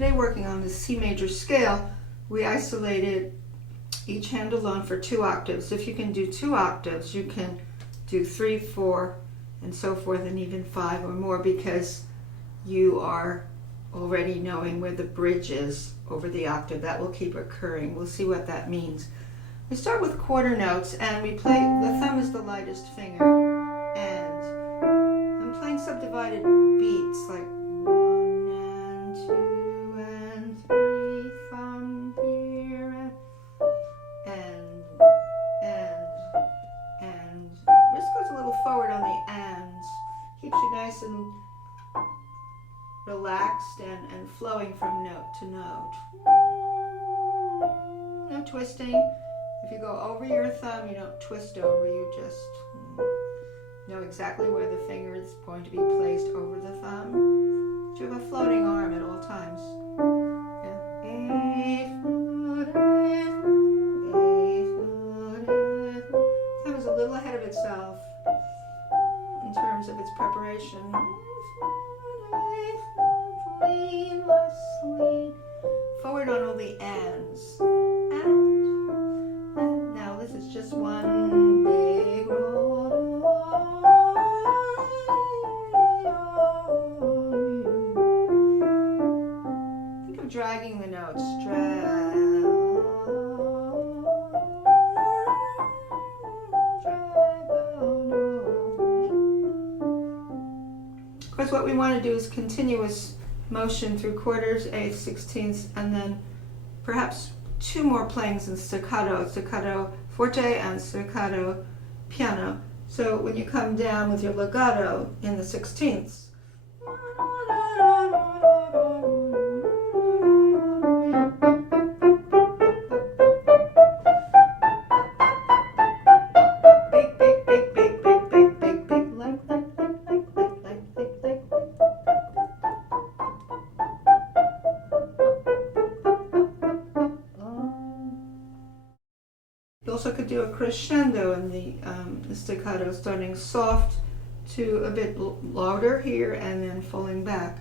today, working on the C major scale, we isolated each hand alone for 2 octaves. If you can do 2 octaves, you can do 3, 4, and so forth, and even 5 or more, because you are already knowing where the bridge is over the octave. That will keep recurring. We'll see what that means. We start with quarter notes, and we play, the thumb is the lightest finger, and I'm playing subdivided beats, like 1 and 2 and 3, thumb here, and wrist goes a little forward on the ands, keeps you nice and relaxed and flowing from note to note. No twisting. If you go over your thumb, you don't twist over, you just know exactly where the finger is going to be placed over the thumb. But you have a floating arm at all times. Yeah. Thumb is a little ahead of itself in terms of its preparation. Forward on all the ends. And now this is just one big roll. Think of dragging the notes. Drag. Of course, what we want to do is continuous motion through quarters, eighths, sixteenths, and then perhaps 2 more playings in staccato, staccato forte and staccato piano. So when you come down with your legato in the sixteenths, you also could do a crescendo in the staccato, starting soft to a bit louder here and then falling back.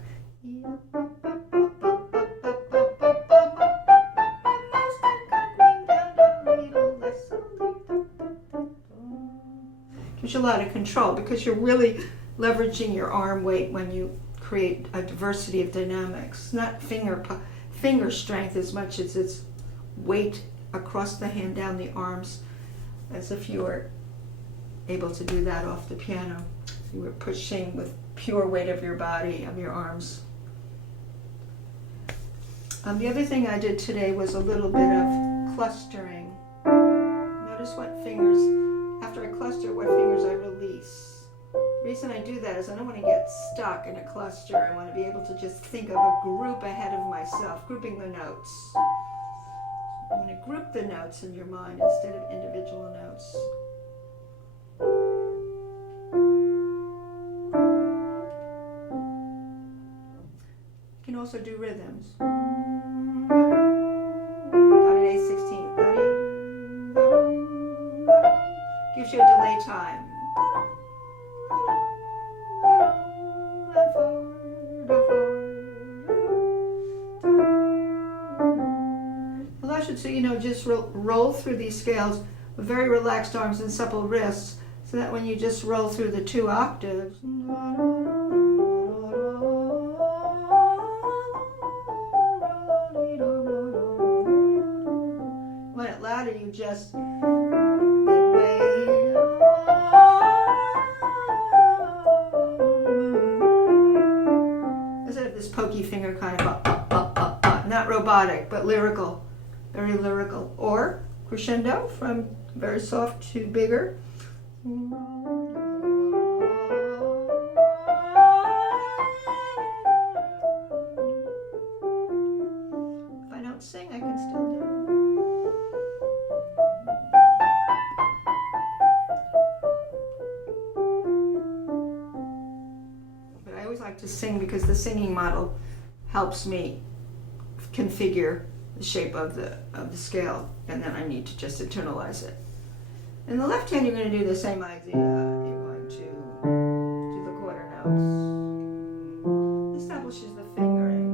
Gives you a lot of control because you're really leveraging your arm weight when you create a diversity of dynamics. Not finger strength as much as its weight across the hand, down the arms, as if you were able to do that off the piano. You were pushing with pure weight of your body, of your arms. The other thing I did today was a little bit of clustering. Notice what fingers, after I cluster, what fingers I release. The reason I do that is I don't want to get stuck in a cluster. I want to be able to just think of a group ahead of myself, grouping the notes. I'm going to group the notes in your mind instead of individual notes. You can also do rhythms. Dotted A16. Gives you a delay time. So just roll through these scales with very relaxed arms and supple wrists, so that when you just roll through the 2 octaves, when it louder, you just instead of this pokey finger kind of not robotic but lyrical. Very lyrical. Or crescendo from very soft to bigger. If I don't sing, I can still do it. But I always like to sing because the singing model helps me configure the shape of the scale, and then I need to just internalize it. In the left hand, you're going to do the same idea. You're going to do the quarter notes. Establishes the fingering.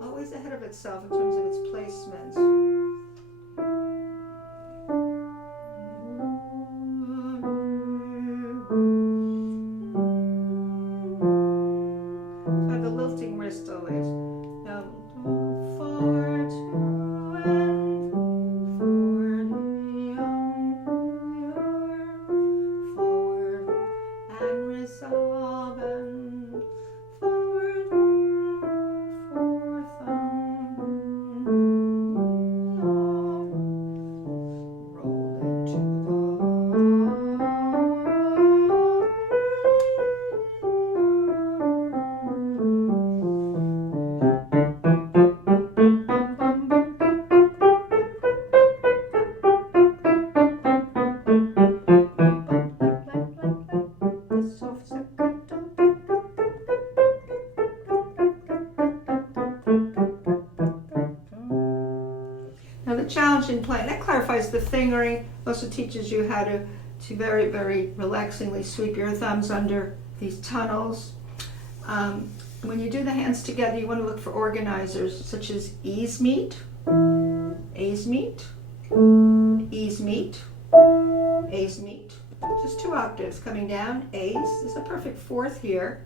always ahead of itself in terms of its placements. So I have the lilting wrist always. Now, far to and forward and resolve and forward, fourth roll into Now the challenge in playing, that clarifies the fingering, also teaches you how to very, very relaxingly sweep your thumbs under these tunnels. When you do the hands together, you want to look for organizers such as E's meet, A's meet, E's meet, A's meet. Just 2 octaves coming down. A's is a perfect fourth here.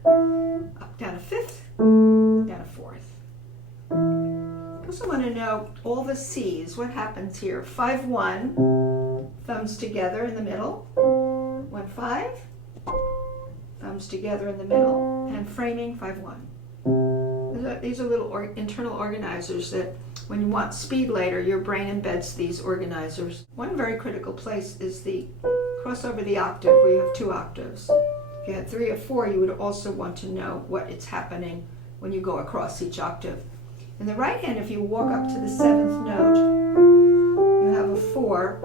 Up, down a fifth, down a fourth. I also want to know all the C's. What happens here? 5-1, thumbs together in the middle. 1-5, thumbs together in the middle, and framing 5-1. These are little internal organizers that when you want speed later, your brain embeds these organizers. One very critical place is the cross over the octave where you have 2 octaves. If you had 3 or 4, you would also want to know what is happening when you go across each octave. In the right hand, if you walk up to the 7th note, you have a 4.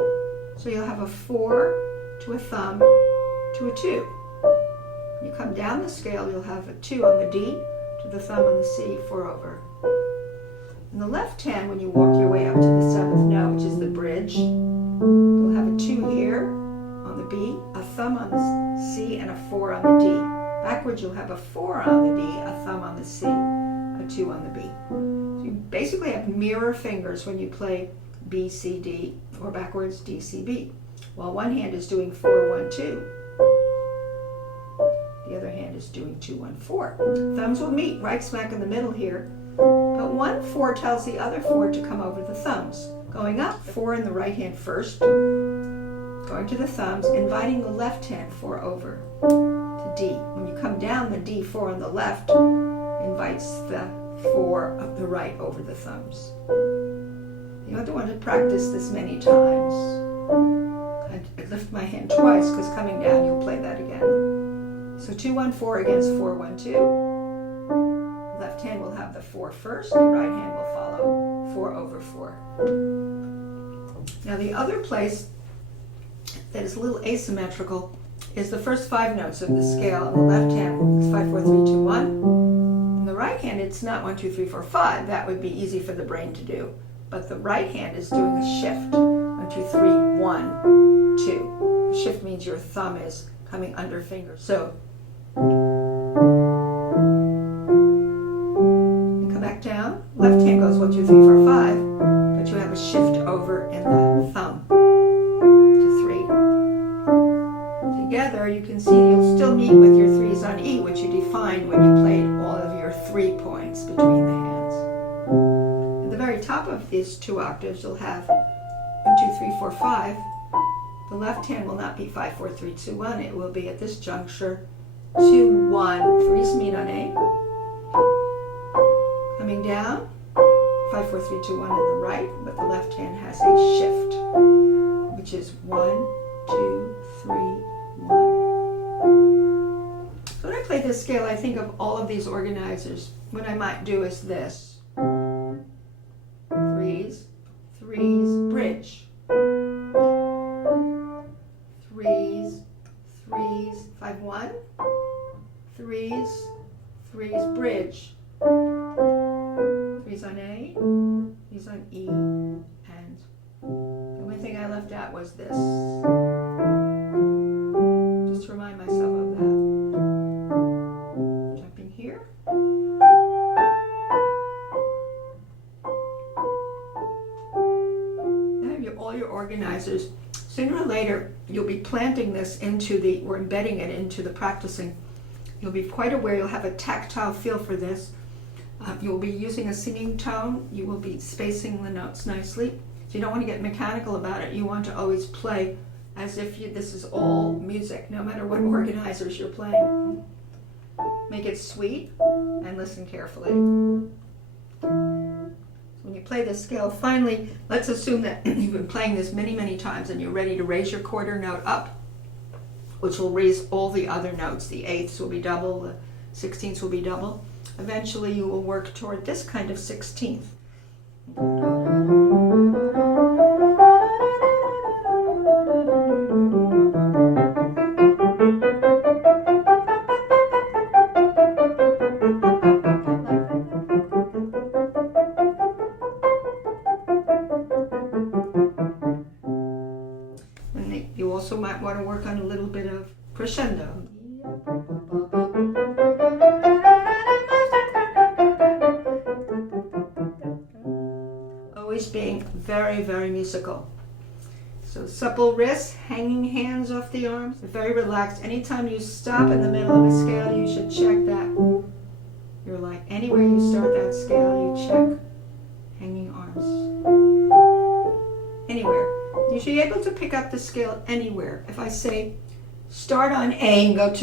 So you'll have a 4 to a thumb to a 2. When you come down the scale, you'll have a 2 on the D to the thumb on the C, 4 over. In the left hand, when you walk your way up to the 7th note, which is the bridge, you'll have a 2 here on the B, a thumb on the C, and a 4 on the D. Backwards, you'll have a 4 on the D, a thumb on the C, a 2 on the B. So you basically have mirror fingers when you play B, C, D, or backwards D, C, B. While one hand is doing 4, 1, 2, the other hand is doing 2, 1, 4. Thumbs will meet right smack in the middle here, but 1, 4 tells the other 4 to come over the thumbs. Going up, 4 in the right hand first, going to the thumbs, inviting the left hand 4 over to D. When you come down, the D, 4 on the left, invites the 4 of the right over the thumbs. You don't want to practice this many times. I lift my hand twice because coming down you'll play that again. So 2, 1, 4 against 4, 1, 2. Left hand will have the 4 first, the right hand will follow 4 over 4. Now the other place that is a little asymmetrical is the first 5 notes of the scale. On the left hand, it's 5, 4, 3, 2, 1. In the right hand, it's not 1, 2, 3, 4, 5. That would be easy for the brain to do. But the right hand is doing a shift. 1, 2, 3, 1, 2. The shift means your thumb is coming under finger. So, you come back down. Left hand goes 1, 2, 3, 4, 5. But you have a shift over in the thumb to 3. Together, you can see you'll still meet with your 3s on E, which you defined when you played all of your 3 points between the hands. At the very top of these 2 octaves, you'll have 1, 2, 3, 4, 5. The left hand will not be 5, 4, 3, 2, 1. It will be at this juncture 2, 1, 3's meet on A. Coming down, 5, 4, 3, 2, 1 in the right, but the left hand has a shift, which is 1, 2, 3, 1. So when I play this scale, I think of all of these organizers. What I might do is this. 3's, 3's, bridge. 3's, 3's, 5, 1. 3's, 3's, bridge. 3's on A, 3's on E, and the only thing I left out was this. Just to remind myself of that. organizers, sooner or later you'll be planting this or embedding it into the practicing. You'll be quite aware, you'll have a tactile feel for this. You'll be using a singing tone. You will be spacing the notes nicely. So you don't want to get mechanical about it. You want to always play as if this is all music, no matter what organizers you're playing. Make it sweet and listen carefully. When you play this scale, finally, let's assume that you've been playing this many, many times and you're ready to raise your quarter note up, which will raise all the other notes. The eighths will be double, the sixteenths will be double. Eventually you will work toward this kind of 16th. And you also might want to work on a little bit of crescendo. Always being very, very musical. So supple wrists, hanging hands off the arms, very relaxed. Anytime you stop in the middle of a scale, you should check that. You're like, anywhere you start that scale, you check hanging arms. Anywhere. You should be able to pick up the scale anywhere. If I say, start on A and go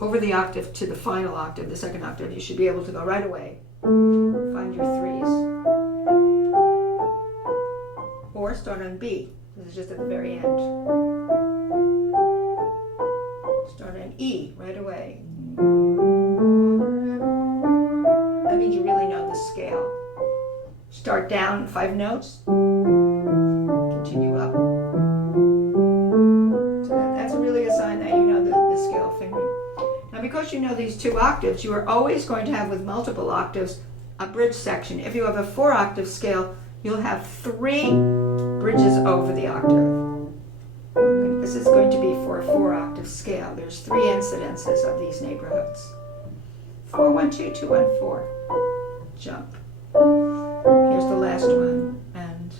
over the octave to the final octave, the second octave, you should be able to go right away. Find your threes. Or start on B. This is just at the very end. Start on E right away. That means you really know the scale. Start down 5 notes. Continue up. So that's really a sign that you know the scale fingering. Now because you know these 2 octaves, you are always going to have with multiple octaves a bridge section. If you have a 4 octave scale, you'll have 3 bridges over the octave. This is going to be for a 4 octave scale. There's 3 incidences of these neighborhoods. 4, 1, 2, 2, 1, 4. Jump. Here's the last one. And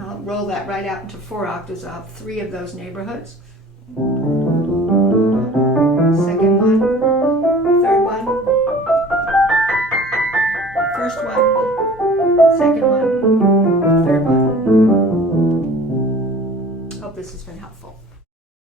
I'll roll that right out into 4 octaves. I'll have 3 of those neighborhoods. Second one. Third one. First one. Second one. Third one. Hope this has been helpful.